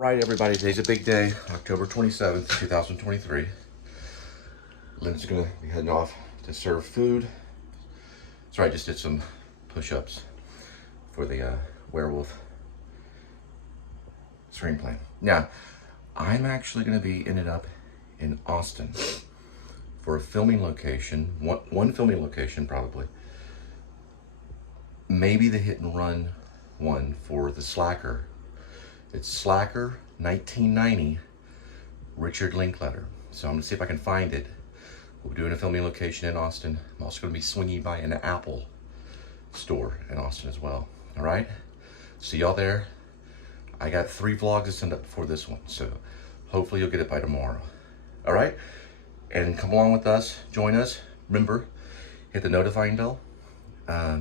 Right, everybody, today's a big day, October 27th, 2023. Linda's gonna be heading off to serve food. So I just did some push-ups for the werewolf screenplay. Now, I'm actually gonna be ended up in Austin for a filming location, one filming location probably. Maybe the hit and run one for the Slacker. It's Slacker 1990, Richard Linklater. So I'm gonna see if I can find it. We'll be doing a filming location in Austin. I'm also gonna be swinging by an Apple store in Austin as well. All right, see y'all there. I got 3 vlogs to send up before this one, so hopefully you'll get it by tomorrow. All right, and come along with us, join us. Remember, hit the notifying bell,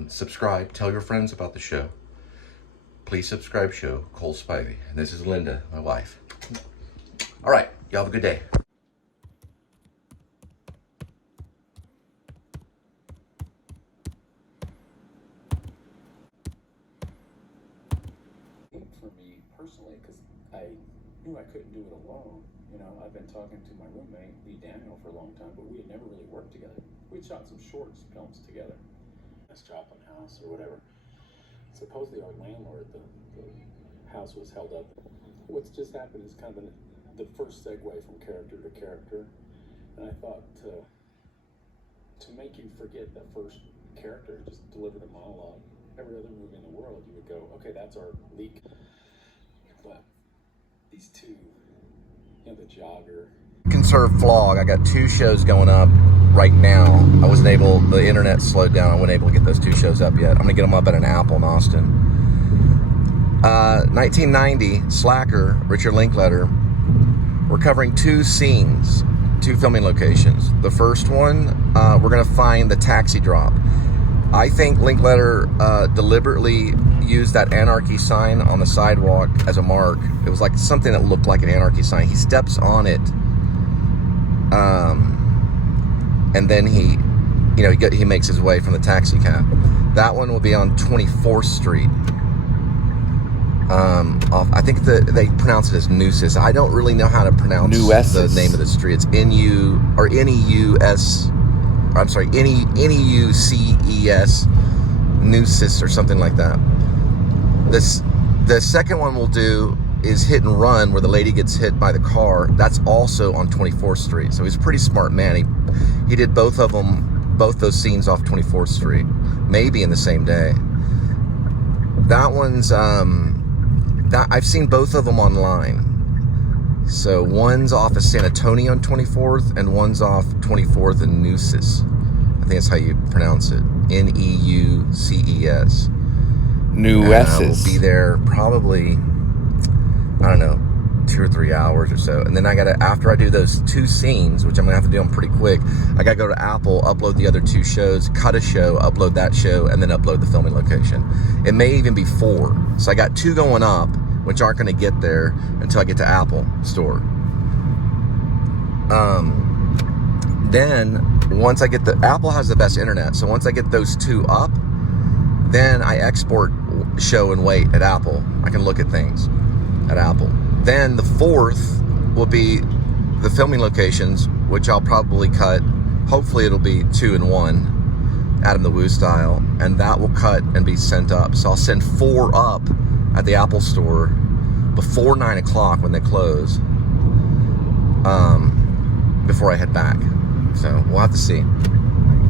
subscribe, tell your friends about the show. Please subscribe show, Cole Spivey. And this is Linda, my wife. All right, y'all have a good day. For me personally, because I knew I couldn't do it alone. You know, I've been talking to my roommate, A.D.W.C, for a long time, but we had never really worked together. We'd shot some shorts films together. This Joplin house or whatever. Supposedly our landlord, the house was held up. What's just happened is kind of the first segue from character to character. And I thought to make you forget that first character, just delivered a monologue. Every other movie in the world, you would go, okay, that's our leak. But these two, you know, the jogger. Conserve vlog. I got 2 shows going up right now. I wasn't able, the internet slowed down. I wasn't able to get those 2 shows up yet. I'm gonna get them up at an Apple in Austin. 1990, Slacker, Richard Linklater. We're covering 2 scenes, 2 filming locations. The first one, we're gonna find the taxi drop. I think Linklater deliberately used that anarchy sign on the sidewalk as a mark. It was like something that looked like an anarchy sign. He steps on it, and then he makes his way from the taxi cab. That one will be on 24th Street. I think they pronounce it as Neusis. I don't really know how to pronounce the name of the street. It's N-U or N-E-U-S. I'm sorry, N-E-U-C-E-S, Neusis or something like that. The second one we'll do is Hit and Run, where the lady gets hit by the car. That's also on 24th Street. So he's a pretty smart man. He did both those scenes off 24th Street, maybe in the same day. That one's I've seen both of them online. So one's off of San Antonio on 24th, and one's off 24th and Neusis. I think that's how you pronounce it. N-E-U-C-E-S. Neusis. We'll be there probably, I don't know, 2 or 3 hours or so. And then after I do those 2 scenes, which I'm gonna have to do them pretty quick, I gotta go to Apple, upload the other 2 shows, cut a show, upload that show, and then upload the filming location. It may even be 4. So I got 2 going up, which aren't gonna get there until I get to Apple store. Then once I get Apple has the best internet, so once I get those 2 up, then I export show and wait at Apple. I can look at things at Apple. Then the 4th will be the filming locations, which I'll probably cut. Hopefully it'll be 2 in 1, Adam the Woo style, and that will cut and be sent up. So I'll send 4 up at the Apple store before 9 o'clock when they close, before I head back. So we'll have to see.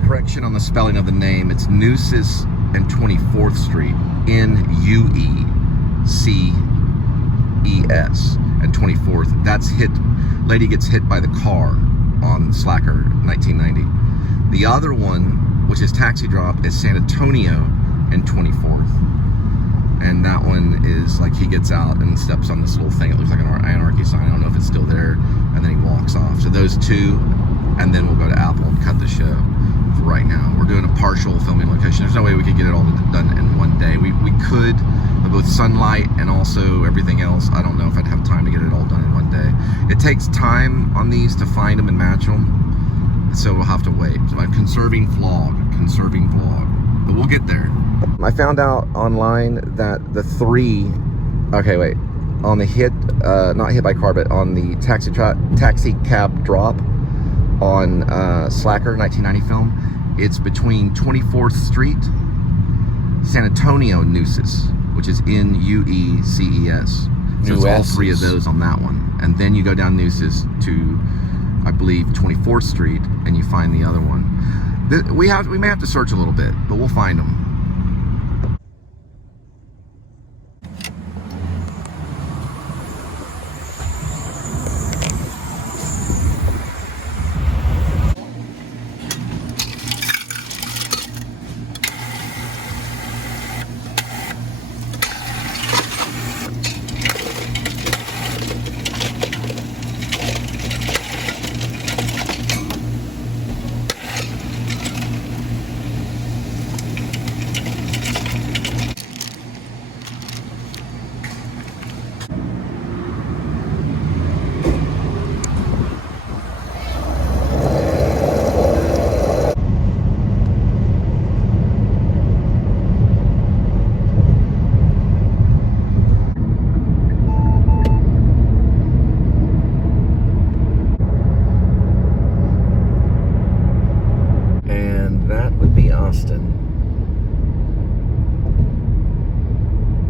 Correction on the spelling of the name. It's Neusis and 24th Street. N-U-E-C-E-S and 24th. That's lady gets hit by the car on Slacker 1990. The other one, which is taxi drop, is San Antonio and 24th. And that one is like he gets out and steps on this little thing. It looks like an anarchy sign. I don't know if it's still there. And then he walks off. So those 2, and then we'll go to Apple and cut the show. For right now, we're doing a partial filming location. There's no way we could get it all done in one day. We could, but with sunlight and also everything else, I don't know if I'd have time to get it all done in one day. It takes time on these to find them and match them. So we'll have to wait. So I'm conserving vlog. But we'll get there. I found out online that the 3, okay, wait. on the not hit by car, but on the taxi cab drop on Slacker 1990 film. It's between 24th Street, San Antonio, Nueces, which is N-U-E-C-E-S. So it's all three of those on that one. And then you go down Nueces to, I believe, 24th Street, and you find the other one. We may have to search a little bit, but we'll find them.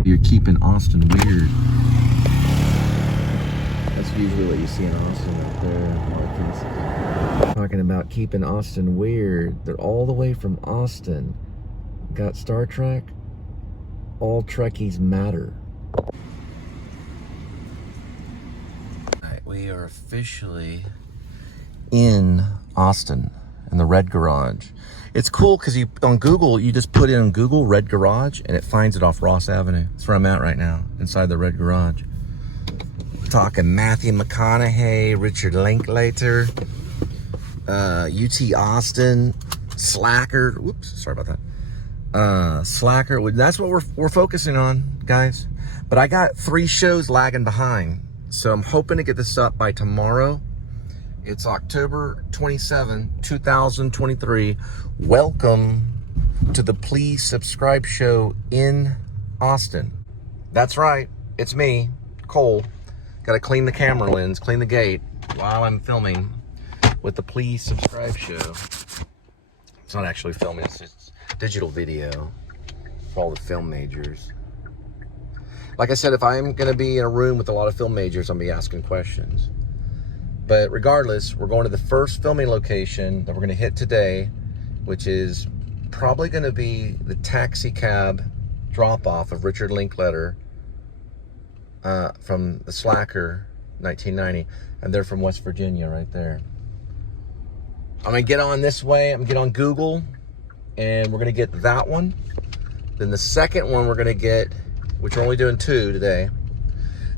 You're keeping Austin weird. That's usually what you see in Austin right there. Talking about keeping Austin weird. They're all the way from Austin. Got Star Trek? All Trekkies matter. Alright, we are officially in Austin, in the Red Garage. It's cool because on Google, you just put in Google Red Garage and it finds it off Ross Avenue. That's where I'm at right now, inside the Red Garage. We're talking Matthew McConaughey, Richard Linklater, UT Austin, Slacker. Whoops, sorry about that. Slacker. That's what we're focusing on, guys. But I got 3 shows lagging behind, so I'm hoping to get this up by tomorrow. It's October 27, 2023. Welcome to the Please Subscribe show in Austin. That's right, it's me, Cole. Got to clean the camera lens, clean the gate while I'm filming with the Please Subscribe show. It's not actually filming, it's just digital video for all the film majors. Like I said, if I'm going to be in a room with a lot of film majors, I'm going to be asking questions. But regardless, we're going to the first filming location that we're going to hit today, which is probably going to be the taxi cab drop-off of Richard Linklater from the Slacker 1990. And they're from West Virginia right there. I'm going to get on this way. I'm going to get on Google, and we're going to get that one. Then the second one we're going to get, which we're only doing 2 today.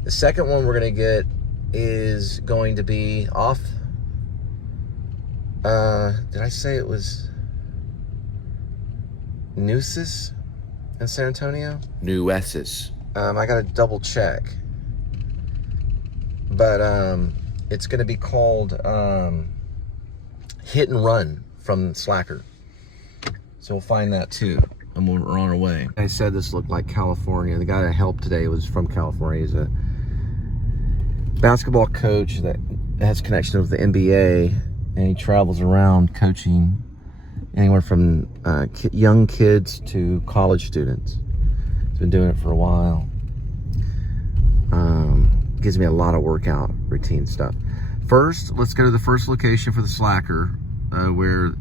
The second one we're going to get is going to be off, did I say it was Nueces in San Antonio? Nueces. I gotta double check. But it's gonna be called Hit and Run from Slacker. So we'll find that too, and we're on our way. I said this looked like California. The guy that helped today was from California. He's a basketball coach that has connection with the NBA, and he travels around coaching anywhere from young kids to college students. He's been doing it for a while. Gives me a lot of workout routine stuff. First, let's go to the first location for the Slacker, where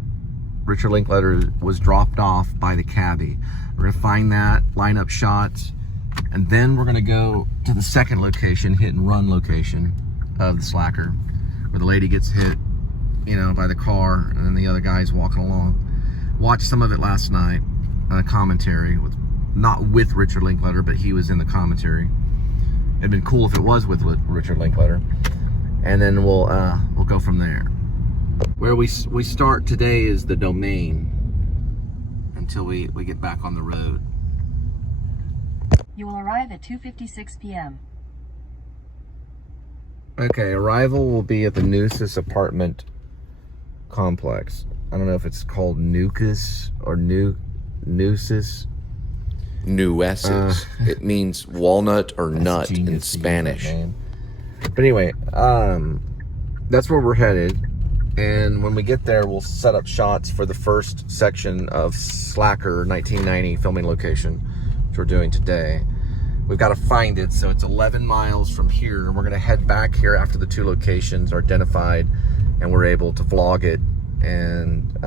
Richard Linklater was dropped off by the cabbie. We're gonna find that, line up shots, and then we're gonna go to the second location, hit and run location of the Slacker, where the lady gets hit, you know, by the car, and then the other guy's walking along. Watched some of it last night on a commentary, not with Richard Linklater, but he was in the commentary. It'd been cool if it was with Richard Linklater. And then we'll go from there. Where we start today is the Domain until we get back on the road. You will arrive at 2:56 p.m. Okay, arrival will be at the Nueces apartment complex. I don't know if it's called Nucus or Nueces. nueces. It means walnut or nut in Genius, Spanish. man. But anyway, that's where we're headed. And when we get there, we'll set up shots for the first section of Slacker 1990 filming location, which we're doing today. We've got to find it, so it's 11 miles from here, and we're going to head back here after the two locations are identified and we're able to vlog it and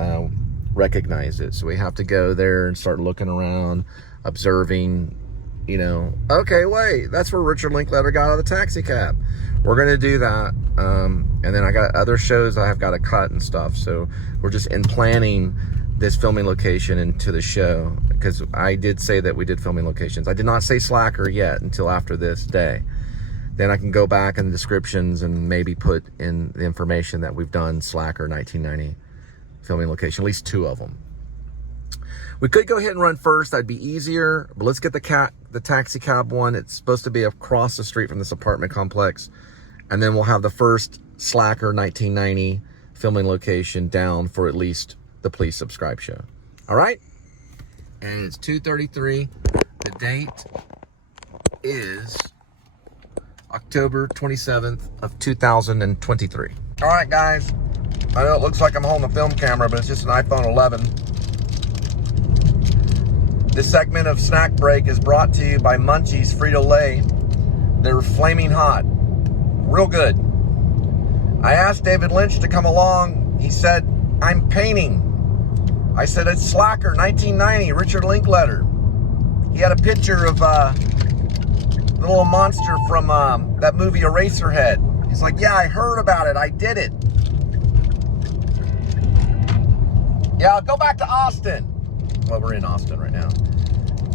recognize it. So we have to go there and start looking around, observing, you know, okay, wait, that's where Richard Linklater got out of the taxi cab. We're going to do that. And then I got other shows I have got to cut and stuff. So we're just in planning this filming location into the show, because I did say that we did filming locations. I did not say Slacker yet until after this day. Then I can go back in the descriptions and maybe put in the information that we've done Slacker 1990 filming location, at least 2 of them. We could go hit and run first. That'd be easier, but let's get the taxi cab one. It's supposed to be across the street from this apartment complex. And then we'll have the first Slacker 1990 filming location down for at least the Please Subscribe show. All right? And it's 2:33. The date is October 27th of 2023. All right, guys. I know it looks like I'm holding a film camera, but it's just an iPhone 11. This segment of Snack Break is brought to you by Munchies Frito-Lay. They're flaming hot. Real good. I asked David Lynch to come along. He said, I'm painting. I said, it's Slacker, 1990, Richard Linklater. He had a picture of the little monster from that movie Eraserhead. He's like, yeah, I heard about it. I did it. Yeah, I'll go back to Austin. Well, we're in Austin right now.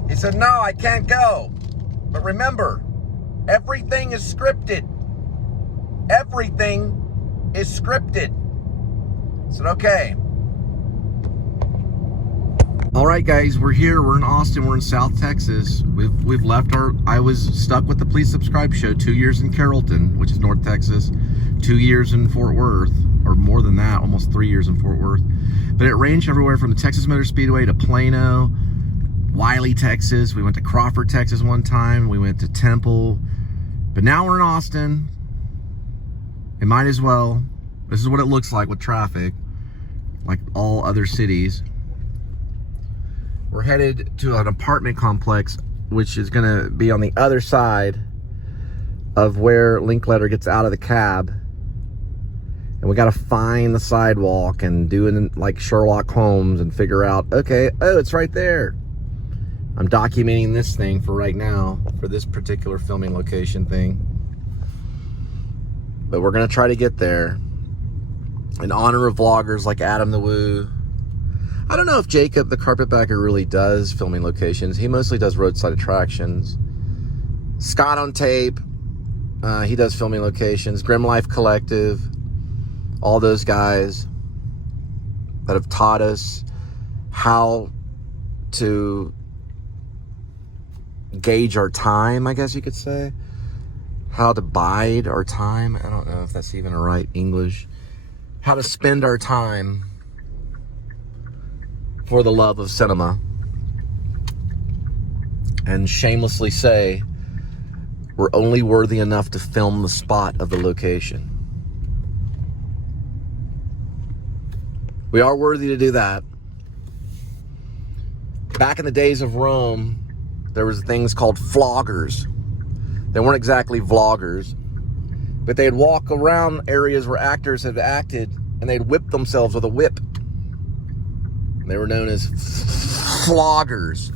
He said, no, I can't go. But remember, everything is scripted. Everything is scripted. I said, okay. All right, guys, we're here. We're in Austin. We're in South Texas. We've left I was stuck with the Please Subscribe show 2 years in Carrollton, which is North Texas, 2 years in Fort Worth, or more than that, almost 3 years in Fort Worth. But it ranged everywhere from the Texas Motor Speedway to Plano, Wiley, Texas. We went to Crawford, Texas one time. We went to Temple. But now we're in Austin. It might as well. This is what it looks like with traffic, like all other cities. We're headed to an apartment complex, which is going to be on the other side of where Linklater gets out of the cab. And we got to find the sidewalk and do it like Sherlock Holmes and figure out, okay, oh, it's right there. I'm documenting this thing for right now, for this particular filming location thing. But we're going to try to get there in honor of vloggers like A.D.W.C. I don't know if Jacob, the carpetbagger, really does filming locations. He mostly does roadside attractions. Scott on Tape, he does filming locations. Grim Life Collective, all those guys that have taught us how to gauge our time, I guess you could say. How to bide our time. I don't know if that's even a right English. How to spend our time for the love of cinema. And shamelessly say, we're only worthy enough to film the spot of the location. We are worthy to do that. Back in the days of Rome, there was things called floggers. They weren't exactly vloggers, but they'd walk around areas where actors had acted and they'd whip themselves with a whip. They were known as floggers.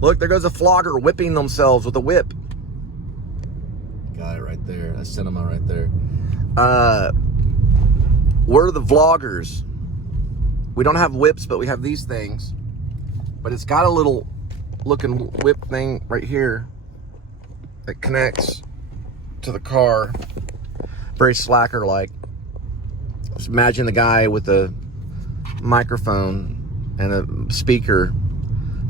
Look, there goes a flogger whipping themselves with a whip. Got it right there. That's cinema right there. We're the vloggers. We don't have whips, but we have these things. But it's got a little looking whip thing right here that connects to the car. Very Slacker-like. Just imagine the guy with a microphone and a speaker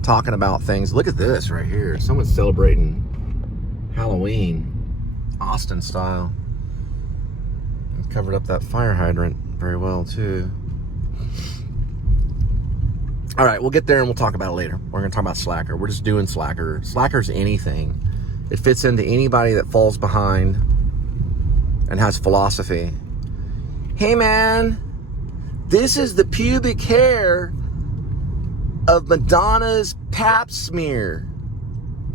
talking about things. Look at this right here. Someone's celebrating Halloween, Austin style. And covered up that fire hydrant very well too. All right, we'll get there and we'll talk about it later. We're going to talk about Slacker. We're just doing Slacker. Slacker's anything. It fits into anybody that falls behind and has philosophy. Hey, man, this is the pubic hair of Madonna's pap smear,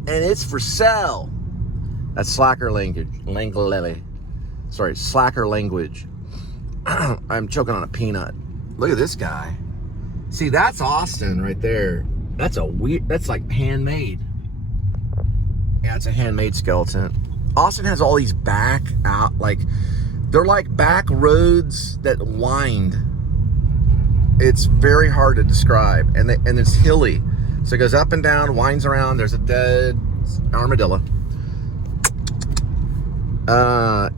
and it's for sale. That's Slacker language. Slacker language. I'm choking on a peanut. Look at this guy. See, that's Austin right there. That's like handmade. Yeah, it's a handmade skeleton. Austin has all these they're like back roads that wind. It's very hard to describe, and it's hilly. So it goes up and down, winds around. There's a dead armadillo.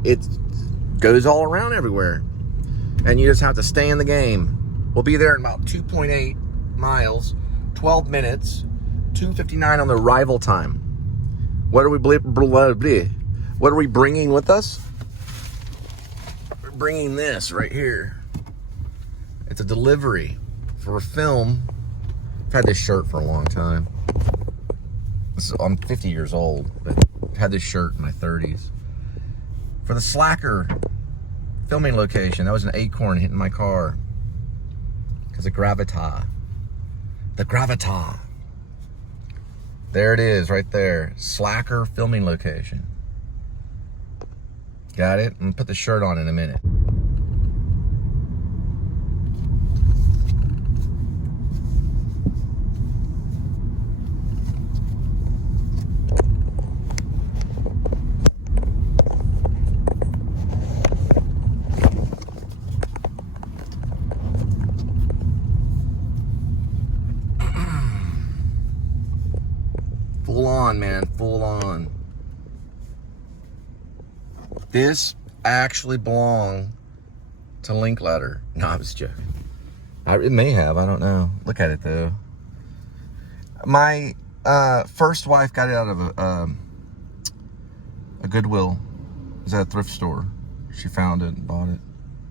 It goes all around everywhere, and you just have to stay in the game. We'll be there in about 2.8 miles, 12 minutes, 2:59 on the arrival time. What are we What are we bringing with us? We're bringing this right here. It's a delivery for a film. I've had this shirt for a long time. I'm 50 years old, but I've had this shirt in my 30s. For the Slacker filming location, that was an acorn hitting my car. Because of gravitas. The gravitas. There it is, right there. Slacker filming location. Got it? I'm going to put the shirt on in a minute. Full on, man, full on. This actually belonged to Linklater. No, I was joking. It may have, I don't know. Look at it though. My first wife got it out of a Goodwill. It was at a thrift store. She found it and bought it.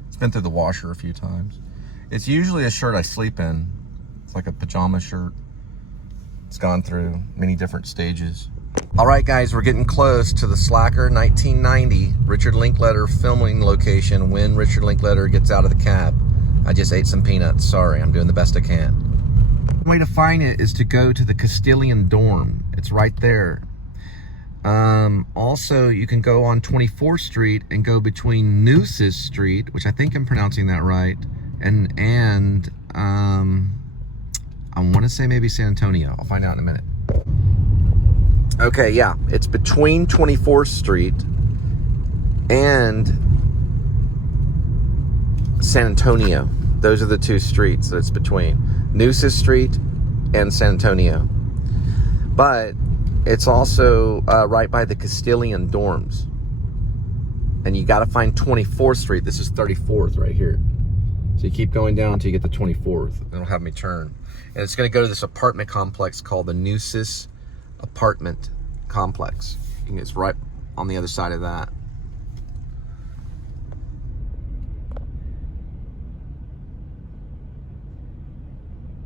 It's been through the washer a few times. It's usually a shirt I sleep in. It's like a pajama shirt. It's gone through many different stages. All right, guys, we're getting close to the Slacker 1990 Richard Linklater filming location when Richard Linklater gets out of the cab. I just ate some peanuts. Sorry, I'm doing the best I can. One way to find it is to go to the Castilian dorm. It's right there. Also, you can go on 24th Street and go between Nooses Street, which I think I'm pronouncing that right, and I want to say maybe San Antonio. I'll find out in a minute. Okay, yeah. It's between 24th Street and San Antonio. Those are the two streets that it's between. Nooses Street and San Antonio. But it's also right by the Castilian dorms. And you got to find 24th Street. This is 34th right here. So you keep going down until you get to 24th. It'll have me turn. And it's going to go to this apartment complex called the Nooses Apartment Complex. It's right on the other side of that.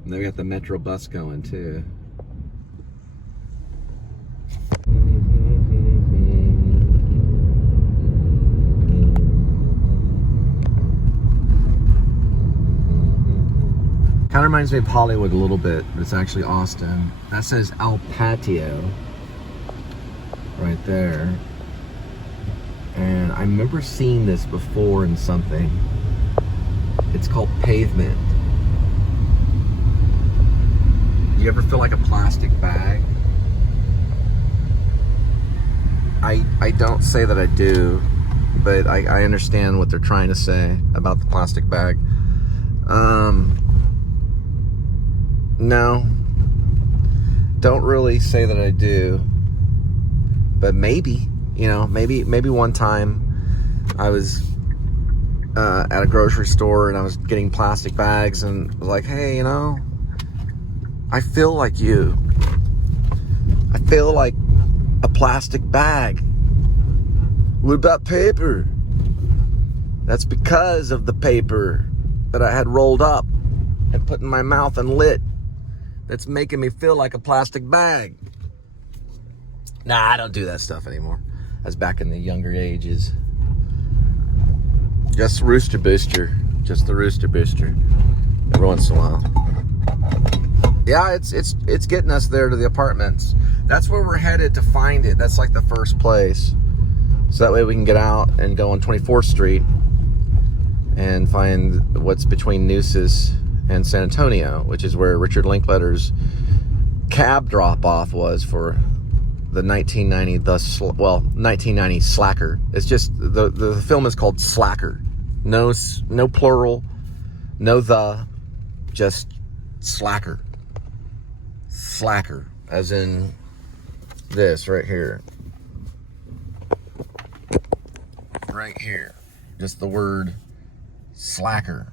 And then we got the Metro bus going too. Kind of reminds me of Hollywood a little bit, but it's actually Austin. That says El Patio right there. And I remember seeing this before in something. It's called Pavement. You ever feel like a plastic bag? I don't say that I do, but I understand what they're trying to say about the plastic bag. No, don't really say that I do, but maybe, maybe one time I was at a grocery store and I was getting plastic bags and was like, hey, I feel like you. I feel like a plastic bag. What about paper? That's because of the paper that I had rolled up and put in my mouth and lit that's making me feel like a plastic bag. Nah, I don't do that stuff anymore. That's back in the younger ages. Just Rooster Booster. Just the Rooster Booster. Every once in a while. Yeah, it's getting us there to the apartments. That's where we're headed to find it. That's like the first place. So that way we can get out and go on 24th Street and find what's between Nueces and San Antonio, which is where Richard Linklater's cab drop-off was for the 1990 Slacker. It's just, the film is called Slacker. No plural, no the, just Slacker. Slacker, as in this right here. Right here. Just the word slacker.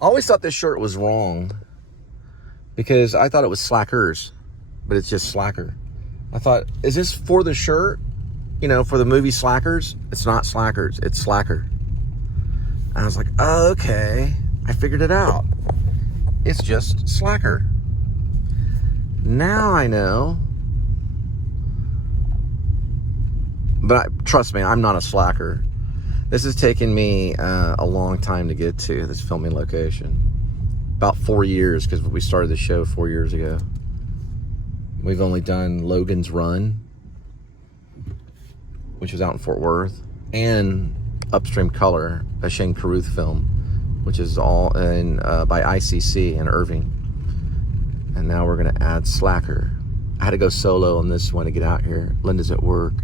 I always thought this shirt was wrong because I thought it was slackers, but it's just slacker. I thought, is this for the shirt? You know, for the movie Slackers? It's not slackers, it's slacker. And I was like, oh, okay. I figured it out. It's just slacker. Now I know. But trust me, I'm not a slacker. This has taken me a long time to get to this filming location. About 4 years, because we started the show 4 years ago. We've only done Logan's Run, which was out in Fort Worth, and Upstream Color, a Shane Carruth film, which is all in by ICC in Irving. And now we're gonna add Slacker. I had to go solo on this one to get out here. Linda's at work.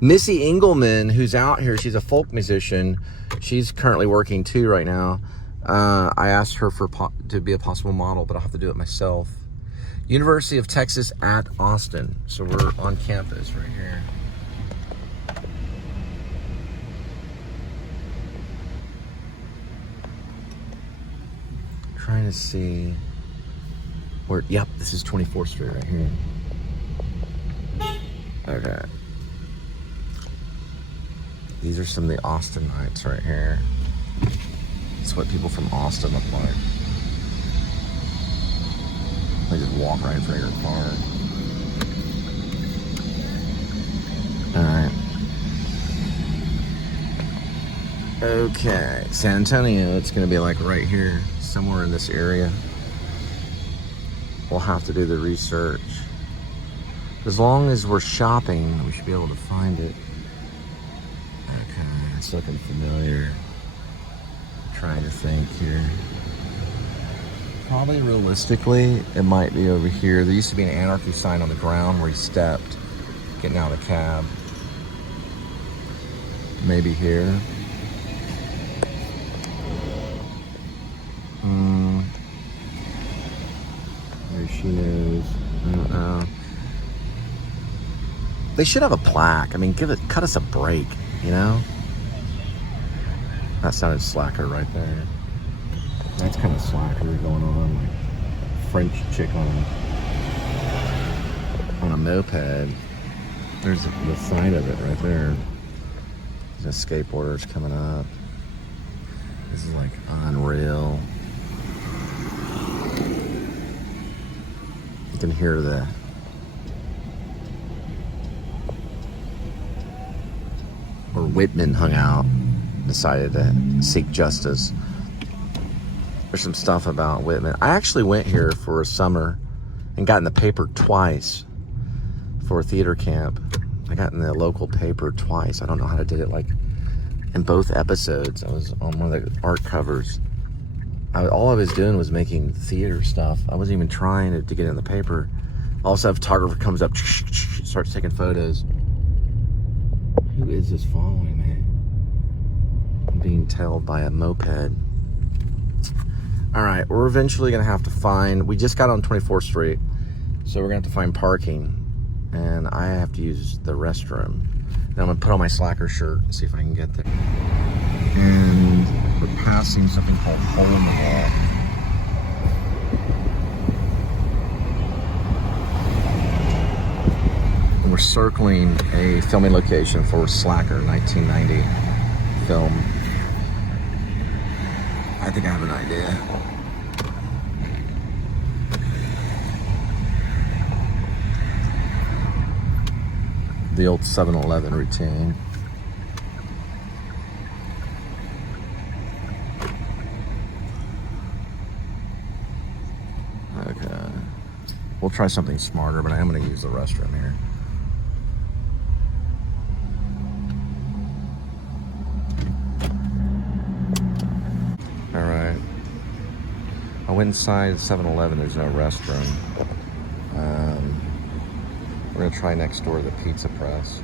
Missy Engelman, who's out here, she's a folk musician. She's currently working too right now. I asked her to be a possible model, but I'll have to do it myself. University of Texas at Austin. So we're on campus right here. Trying to see where, yep, this is 24th Street right here. Okay. These are some of the Austinites right here. That's what people from Austin look like. They just walk right in front of your car. Alright. Okay, San Antonio, it's gonna be like right here, somewhere in this area. We'll have to do the research. As long as we're shopping, we should be able to find it. Okay, it's looking familiar. Trying to think here. Probably realistically, it might be over here. There used to be an anarchy sign on the ground where he stepped, getting out of the cab. Maybe here. There she is. I don't know. They should have a plaque. I mean, cut us a break, you know? That sounded slacker right there. That's kind of slacker going on, like French chick on a moped. There's the sign of it right there. There's skateboarders coming up. This is like unreal. You can hear where Whitman hung out, decided to seek justice. There's some stuff about Whitman. I actually went here for a summer and got in the paper twice for a theater camp. I got in the local paper twice. I don't know how I did it, like in both episodes. I was on one of the art covers. All I was doing was making theater stuff. I wasn't even trying to get in the paper. Also, a photographer comes up, starts taking photos. Who is this following me? I'm being tailed by a moped. All right, we're eventually gonna have to find, we just got on 24th Street, so we're gonna have to find parking, and I have to use the restroom. And I'm gonna put on my Slacker shirt and see if I can get there. And we're passing something called Hole in the Wall. And we're circling a filming location for Slacker, 1990 film. I think I have an idea. The old 7-Eleven routine. Okay. We'll try something smarter, but I am going to use the restroom here. Alright. I went inside 7-Eleven, there's no restroom. We're going to try next door the pizza press.